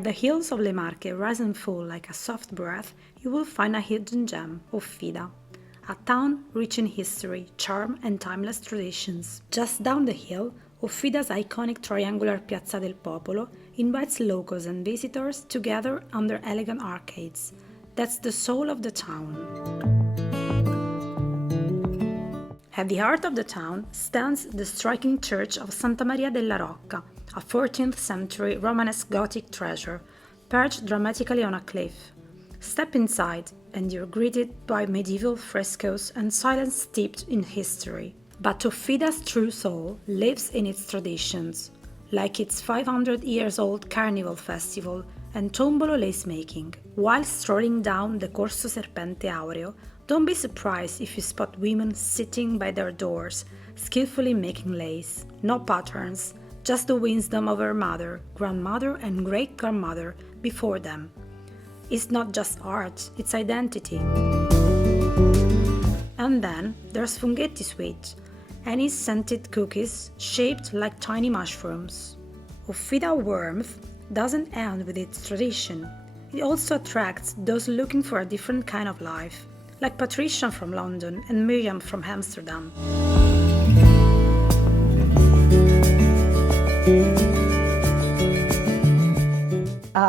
Where the hills of Le Marche rise and fall like a soft breath, you will find a hidden gem, Offida, a town rich in history, charm and timeless traditions. Just down the hill, Offida's iconic triangular Piazza del Popolo invites locals and visitors to gather under elegant arcades. That's the soul of the town. At the heart of the town stands the striking church of Santa Maria della Rocca, a 14th century Romanesque Gothic treasure, perched dramatically on a cliff. Step inside and you're greeted by medieval frescoes and silence steeped in history. But Offida's true soul lives in its traditions, like its 500 years old carnival festival and tombolo lace making. While strolling down the Corso Serpente Aureo, don't be surprised if you spot women sitting by their doors, skillfully making lace. No patterns, just the wisdom of her mother, grandmother and great-grandmother before them. It's not just art, it's identity. And then there's funghetti sweet, anise-scented cookies shaped like tiny mushrooms. Offida warmth doesn't end with its tradition. It also attracts those looking for a different kind of life, like Patricia from London and Miriam from Amsterdam.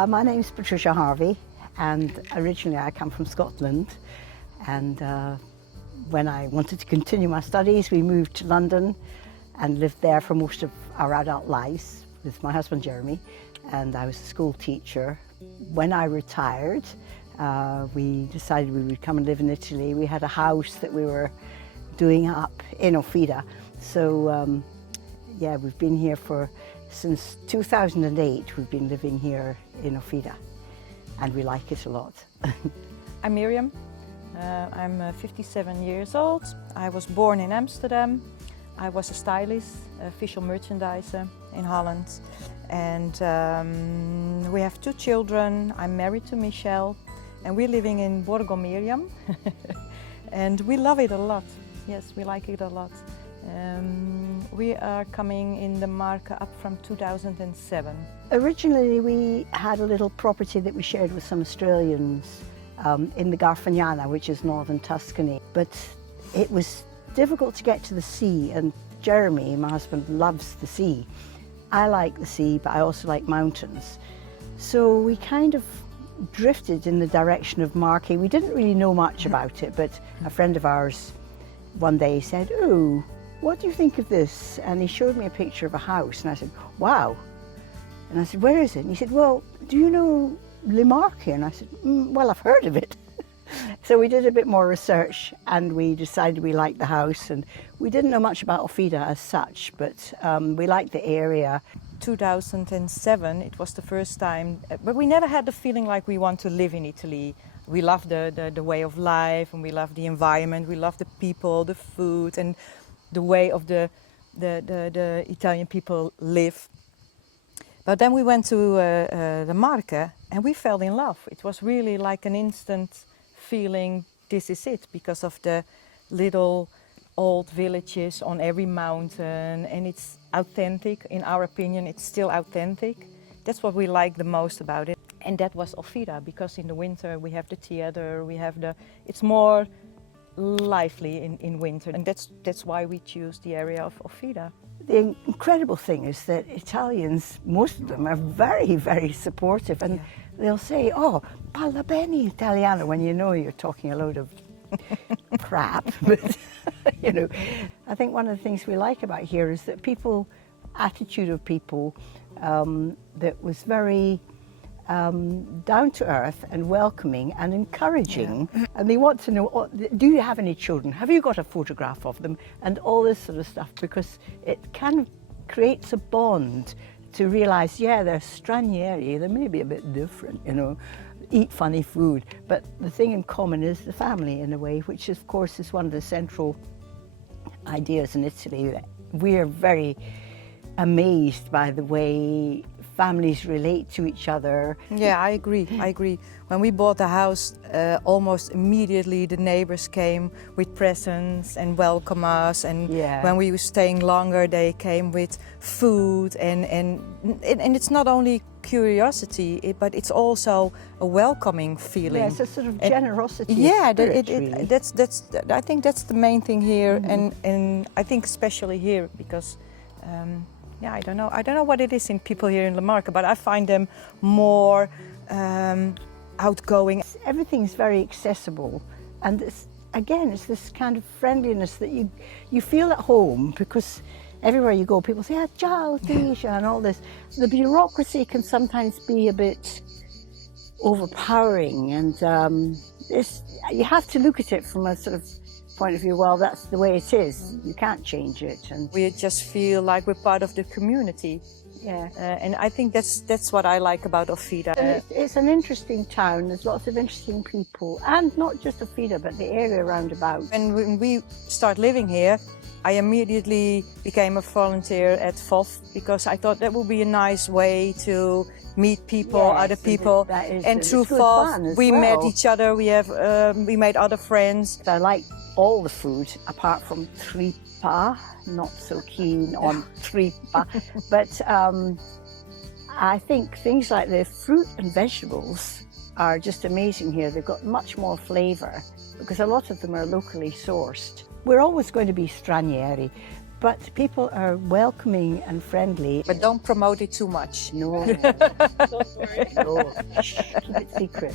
My name is Patricia Harvey, and originally I come from Scotland. And when I wanted to continue my studies, we moved to London and lived there for most of our adult lives with my husband Jeremy, and I was a school teacher. When I retired, we decided we would come and live in Italy. We had a house that we were doing up in Offida. So yeah, we've been here since 2008. We've been living here in Offida, and we like it a lot. I'm Miriam. I'm 57 years old. I was born in Amsterdam. I was a stylist, official merchandiser in Holland. And we have 2 children. I'm married to Michelle, and we're living in Borgo Miriam. And we love it a lot. Yes, we like it a lot. We are coming in the Marche up from 2007. Originally we had a little property that we shared with some Australians in the Garfagnana, which is northern Tuscany. But it was difficult to get to the sea, and Jeremy, my husband, loves the sea. I like the sea, but I also like mountains. So we kind of drifted in the direction of Marche. We didn't really know much about it, but a friend of ours one day said, "Oh, what do you think of this?" And he showed me a picture of a house, and I said, "Wow." And I said, "Where is it?" And he said, "Well, do you know Le Marche?" And I said, "Well, I've heard of it." So we did a bit more research, and we decided we liked the house, and we didn't know much about Offida as such, but we liked the area. 2007, it was the first time, but we never had the feeling like we want to live in Italy. We love the way of life, and we love the environment, we love the people, the food, and the way of the Italian people live. But then we went to the Marche, and we fell in love. It was really like an instant feeling, this is it, because of the little old villages on every mountain, and it's authentic. In our opinion, it's still authentic. That's what we like the most about it. And that was Offida, because in the winter we have the theater, it's more lively in winter, and that's why we choose the area of Offida. The incredible thing is that Italians, most of them, are very, very supportive, and they'll say, "Oh, parla bene italiano," when you know you're talking a load of crap. But you know, I think one of the things we like about here is that attitude of people that was very down to earth and welcoming and encouraging. And they want to know, "Oh, do you have any children? Have you got a photograph of them?" And all this sort of stuff, because it kind of creates a bond to realise, yeah, they're stranieri, they may be a bit different, you know, eat funny food, but the thing in common is the family in a way, which of course is one of the central ideas in Italy. We are very amazed by the way families relate to each other. Yeah, I agree. When we bought the house, almost immediately the neighbors came with presents and welcome us. And Yeah. when we were staying longer, they came with food. And it's not only curiosity, but it's also a welcoming feeling. Yeah, it's a sort of generosity. Yeah, spirit, really. that's I think that's the main thing here, and I think especially here because. Yeah, I don't know what it is in people here in La Marca, but I find them more outgoing. Everything's very accessible, and it's this kind of friendliness that you feel at home, because everywhere you go people say, ah, ciao, Tisha, and all this. The bureaucracy can sometimes be a bit overpowering, and you have to look at it from a sort of point of view, well, that's the way it is, you can't change it. And we just feel like we're part of the community. yeah, and I think that's what I like about Offida. It's an interesting town, there's lots of interesting people, and not just Offida, but the area around about. And when we start living here, I immediately became a volunteer at FOF because I thought that would be a nice way to meet people, Yes, other people. And through FOF, we met each other. We made other friends. I like all the food apart from tripa. Not so keen on tripa, but I think things like the fruit and vegetables are just amazing here. They've got much more flavour because a lot of them are locally sourced. We're always going to be stranieri, but people are welcoming and friendly. But don't promote it too much. No, no, shh, keep it secret.